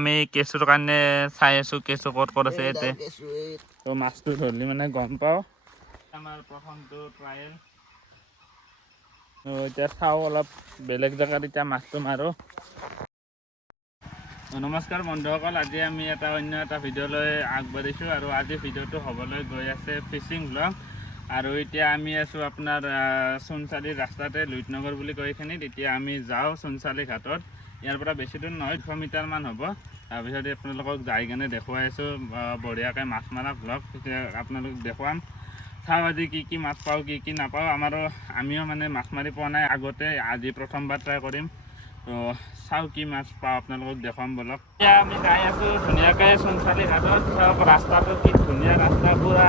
আমি কেঁচুৰ কাৰণে চাই আছো কেঁচু ক'ত আছে ইয়াতে তো মাছটো ধৰিলে মানে গম পাওঁ আমাৰ প্ৰথমটো ট্ৰায়েল এতিয়া চাওঁ অলপ বেলেগ জেগাত এতিয়া মাছটো মাৰোঁ নমস্কাৰ বন্ধুসকল আজি আমি অন্য এটা ভিডিঅ' লৈ আগবাঢ়িছোঁ আৰু আজি ভিডিঅ'টো হ'বলৈ গৈ আছে ফিচিং ব্লগ আৰু এতিয়া আমি আছোঁ আপোনাৰ সোণচালি ৰাস্তাতে লুইতনগৰ বুলি কয় এইখিনিত এতিয়া আমি যাওঁ সোণচালি ঘাটত ইয়াৰ পৰা বেছি দূৰ নহয় 200 মিটাৰমান হ'ব তাৰপিছত আপোনালোকক যাই কেনে দেখুৱাই আছোঁ বঢ়িয়াকৈ মাছ মৰা ব্লগ এতিয়া আপোনালোক দেখুৱাম চাওঁ আজি কি মাছ পাওঁ কি নাপাওঁ আমিও মানে মাছ মাৰি পোৱা নাই আগতে আজি প্ৰথমবাৰ ট্ৰাই কৰিম তো চাওঁ কি মাছ পাওঁ আপোনালোকক দেখুৱাম বলক এতিয়া আমি যাই আছোঁ ধুনীয়াকৈ সোণচালি ঘাটত চাওক ৰাস্তাটো কি ধুনীয়া ৰাস্তা পুৰা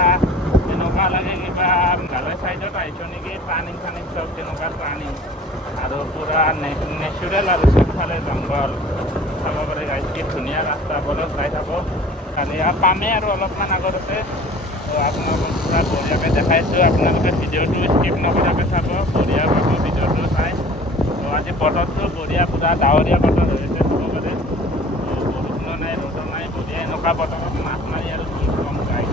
এনেকুৱা লাগে কিবা মেঘালয় চাইডত আহিছোঁ নেকি টাৰ্ণিং চব তেনেকুৱা টাৰ্ণিং আৰু পুৰা নেচাৰেল আৰু চবফালে জংঘল চাব পাৰে গাইজ কি ধুনীয়া ৰাস্তা বলক যাই থাকোঁ খালি পামেই আৰু অলপমান আগত আছে তো আপোনালোকক পুৰা বঢ়িয়াকৈ দেখাইছোঁ আপোনালোকে ভিডিঅ'টো স্কিপ নকৰাকৈ চাব বঢ়িয়া পাব ভিডিঅ'টো চাই তো আজি বতৰটো বঢ়িয়া পুৰা ডাৱৰীয়া বতৰ হৈছে চাব পাৰে বৰষুণো নাই ৰ'দো নাই বঢ়িয়া এনেকুৱা বতৰত মাছ মাৰি আৰু কি কম গাই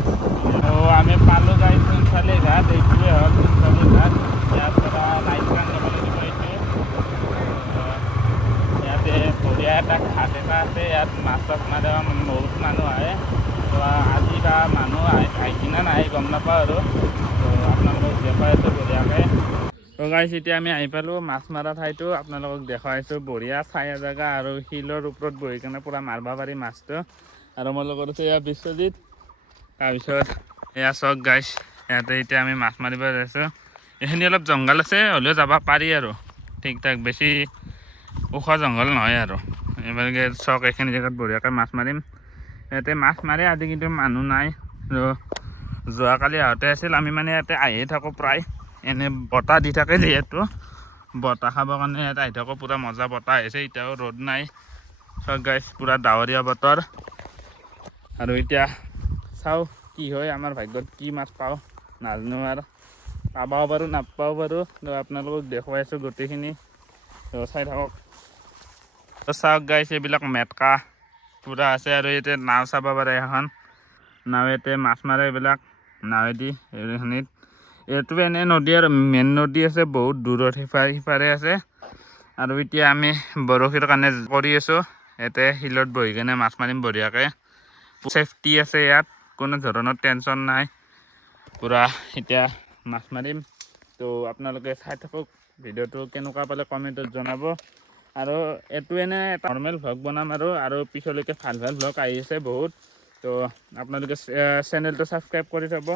তো আমি পালোঁ গাই সোণচালি ঘাট এইটোৱে হ'ল সোণচালি ঘাট ইয়াৰ পৰা লাইট কান যাব লাগিব এইটোৱে ইয়াতে বঢ়িয়া এটা ঘাট এটা আছে ইয়াত মাছ মাৰে বহুত মানুহ আহে তো আজি বা মানুহ আহি কিনে নাহে গম নাপাওঁ আৰু তো আপোনালোকক দেখুৱাই আছোঁ বঢ়িয়াকৈ তো গাইছ এতিয়া আমি আহি পালোঁ মাছ মৰা ঠাইটো আপোনালোকক দেখুৱাইছোঁ বঢ়িয়া ছায়া জেগা আৰু শিলৰ ওপৰত বহি কিনে পূৰা মাৰিব পাৰি মাছটো আৰু মোৰ লগত আছে এয়া বিশ্বজিত তাৰপিছত এয়া চাওক গাইছ ইয়াতে এতিয়া আমি মাছ মাৰিব যাইছোঁ এইখিনি অলপ জংঘল আছে হ'লেও যাব পাৰি আৰু ঠিক ঠাক বেছি ওখ জংঘল নহয় আৰু এইবাৰকে চাওক এইখিনি জেগাত বঢ়িয়াকৈ মাছ মাৰিম ইয়াতে মাছ মাৰে আজি কিন্তু মানুহ নাই যোৱাকালি আহোঁতে আছিল আমি মানে ইয়াতে আহিয়ে থাকোঁ প্ৰায় এনে বতাহ দি থাকে যিহেতু বতাহ খাবৰ কাৰণে ইয়াতে আহি থাকোঁ পূৰা মজা বতাহ আহিছে এতিয়াও ৰ'দ নাই চাওক গাইছ পূৰা ডাৱৰীয়া বতৰ আৰু এতিয়া চাওঁ কি হয় আমাৰ ভাগ্যত কি মাছ পাওঁ নাজানো আৰু পাবও পাৰোঁ নাপাবও পাৰোঁ তো আপোনালোকক দেখুৱাইছোঁ গোটেইখিনি তো চাই থাকক তো চাওক গাইছ এইবিলাক মেটকা পূৰা আছে আৰু ইয়াতে নাও চাব পাৰে এখন নাও ইয়াতে মাছ মাৰে এইবিলাক নাৱেদি এইখিনিত এইটো এনে নদী আৰু মেইন নদী আছে বহুত দূৰত সিপাৰে আছে আৰু এতিয়া আমি বৰশীৰ কাৰণে কৰি আছোঁ ইয়াতে শিলত বহি কিনে মাছ মাৰিম বঢ়িয়াকৈ ছেফটি আছে ইয়াত কোনো ধৰণৰ টেনশ্যন নাই পূৰা এতিয়া মাছ মাৰিম তো আপোনালোকে চাই থাকক ভিডিঅ'টো কেনেকুৱা পালে কমেণ্টত জনাব আৰু এইটো এনে নৰ্মেল ভ্লগ বনাম আৰু পিছলৈকে ভাল ভ্লগ আহি আছে বহুত তো আপোনালোকে চেনেলটো ছাবস্ক্ৰাইব কৰি থ'ব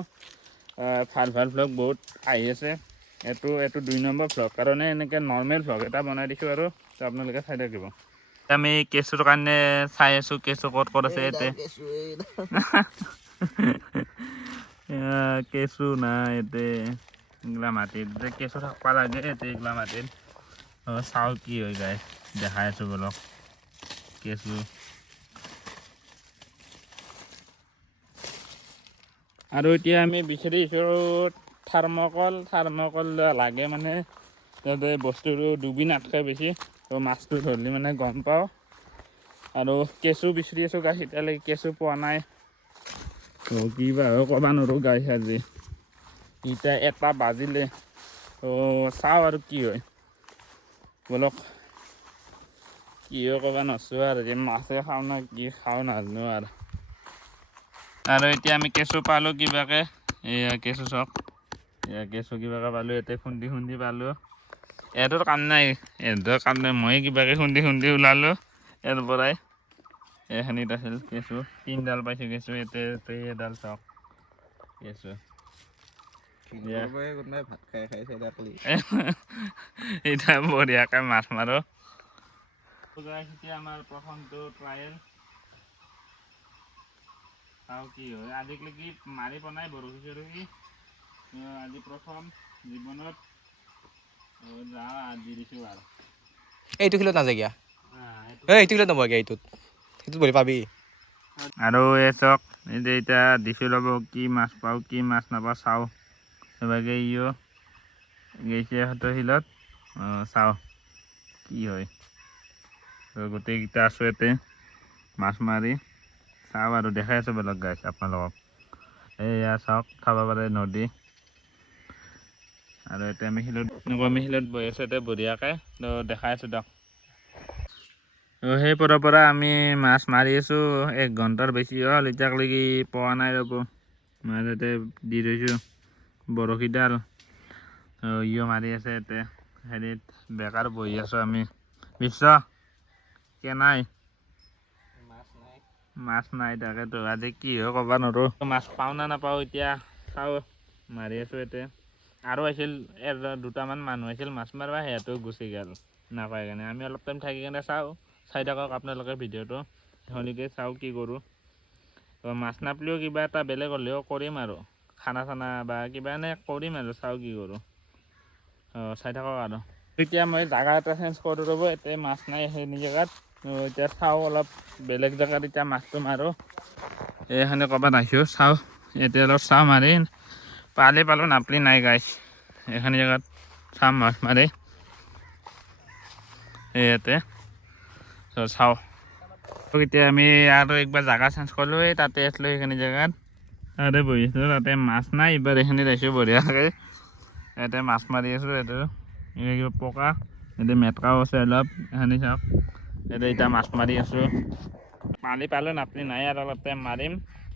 ভাল ভ্লগ বহুত আহি আছে এইটো 2 নম্বৰ ভ্লগ কাৰণে এনেকৈ নৰ্মেল ভ্লগ এটা বনাই দিছোঁ আৰু তো আপোনালোকে চাই থাকিব আমি কেঁচুৰ কাৰণে চাই আছোঁ কেঁচু ক'ত আছে ইয়াতে কেঁচু নাই ইয়াতে এইগিলা মাটিত কেঁচু থাকিব লাগে ইয়াতে এইগিলা মাটিত চাওঁ কি হৈ যায় দেখাই আছোঁ বলক কেঁচু আৰু এতিয়া আমি বিচাৰিছোঁ থাৰ্মকল লাগে মানে যাতে বস্তুটো ডুবি নাথাকে বেছি তো মাছটো ধৰিলে মানে গম পাওঁ আৰু কেঁচু বিচাৰি আছোঁ গাছ এতিয়ালৈকে কেঁচু পোৱা নাই তো কিবা হয় ক'ব নোৱাৰোঁ গাইছ আজি এতিয়া 1টা বাজিলে তো চাওঁ আৰু কি হয় বলক কি হয় ক'ব নোৱাৰিছোঁ আৰু যে মাছে খাওঁ না কি খাওঁ নাজানো আৰু এতিয়া আমি কেঁচু পালোঁ কিবাকৈ এয়া কেঁচু চাওক এয়া কেঁচু কিবাকৈ পালোঁ ইয়াতে খুন্দি পালোঁ এইটোৰ কাম নাই মই কিবাকৈ খুন্দি ওলালোঁ ইয়াৰ পৰাই এইখিনিত আছিল কেঁচু 3ডাল পাইছোঁ কেঁচু ইয়াতে এডাল চাওক কেঁচু এতিয়া বঢ়িয়াকৈ মাছ মাৰোঁ এতিয়া আমাৰ প্ৰথমটো ট্ৰায়েল চাওঁ কি হয় আজিলৈকে মাৰি পোৱা নাই বৰশী চৰশী আজি প্ৰথম জীৱনত দি দিছোঁ আৰু এইটো খিলত নাযায় এইটো খিলত নবগে এইটোত বহি পাবি আৰু এই চাওক এতিয়া দিছোঁ ল'ব কি মাছ পাওঁ কি মাছ নাপাওঁ চাওঁ সেইভাগে গৈছে সিহঁতৰ শিলত চাওঁ কি হয় গোটেইকেইটা আছোঁ ইয়াতে মাছ মাৰি চাওঁ আৰু দেখাই আছোঁ বেলেগ গাইছ আপোনালোকক এয়া চাওক খাব পাৰে নদী আৰু এতিয়া আমি শিলত বহি আছোঁ এতিয়া বঢ়িয়াকৈ তো দেখাই আছোঁ দিয়ক সেই পৰা আমি মাছ মাৰি আছোঁ 1 ঘণ্টাৰ বেছি হ'ল এতিয়ালৈকে পোৱা নাই ৰ'ব মাছ ইয়াতে দি থৈছোঁ বৰশীডাল ইও মাৰি আছে ইয়াতে হেৰিত বেকাৰ বহি আছোঁ আমি বিশ্ব কেনাই মাছ নাই তাকেতো আজি কি হয় ক'ব নোৱাৰোঁ মাছ পাওঁ না নাপাওঁ এতিয়া চাওঁ মাৰি আছোঁ ইয়াতে আৰু আহিছিল 2টামান মানুহ আহিছিল মাছ মাৰিব সিহঁতেও গুচি গ'ল নাপায় কাৰণে আমি অলপ টাইম থাকি কিনে চাওঁ চাই থাকক আপোনালোকে ভিডিঅ'টো হ'লেকে চাওঁ কি কৰোঁ মাছ নাপালেও কিবা এটা বেলেগ হ'লেও কৰিম আৰু খানা চানা বা কিবা এনে কৰিম আৰু চাওঁ কি কৰোঁ চাই থাকক আৰু এতিয়া মই জাগা এটা চেঞ্জ কৰোঁ ৰ'ব এতিয়া মাছ নাই সেইখিনি জেগাত এতিয়া চাওঁ অলপ বেলেগ জেগাত এতিয়া মাছটো মাৰোঁ এইখানে ক'ৰবাত আহিছোঁ চাওঁ এতিয়া অলপ চাওঁ মাৰি পালোঁ নাপালি নাই গাইছ এইখানি জেগাত চাম মাছ মাৰি ইয়াতে চাওঁ এতিয়া আমি আৰু একবাৰ জাগা চেঞ্জ কৰিলোঁ তাতে আছিলোঁ সেইখিনি জেগাত তাতে বহি আছোঁ তাতে মাছ নাই এইবাৰ এইখিনিত আহিছোঁ বঢ়িয়াকৈ ইয়াতে মাছ মাৰি আছোঁ ইয়াতে কিবা পকা ইয়াতে মেটকাও আছে অলপ এইখিনি চাওক ইয়াতে এতিয়া মাছ মাৰি আছোঁ পালোঁ নাপালি নাই আৰু অলপ টাইম মাৰিম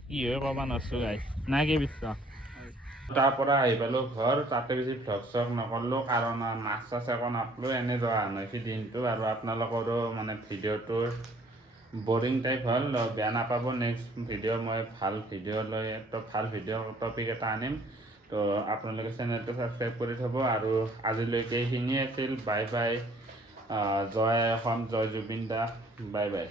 কি হয় ক'ব নোৱাৰছোঁ গাইছ নাই কি বিশ্বাস তাৰ পৰা আহি পালোঁ ঘৰ তাতে বেছি ভ্লগ চগ নকৰিলোঁ কাৰণ মাছ চাছ একো নাপালোঁ এনেই যোৱা নহৈছে দিনটো আৰু আপোনালোকৰো মানে ভিডিঅ'টোৰ বৰিং টাইপ হ'ল বেয়া নাপাব নেক্সট ভিডিঅ' মই ভাল ভিডিঅ' লৈ ভাল ভিডিঅ' টপিক এটা আনিম তো আপোনালোকে চেনেলটো ছাবস্ক্ৰাইব কৰি থ'ব আৰু আজিলৈকে এইখিনিয়ে আছিল bye bye Jay Assam Jay Zubeen the bye bye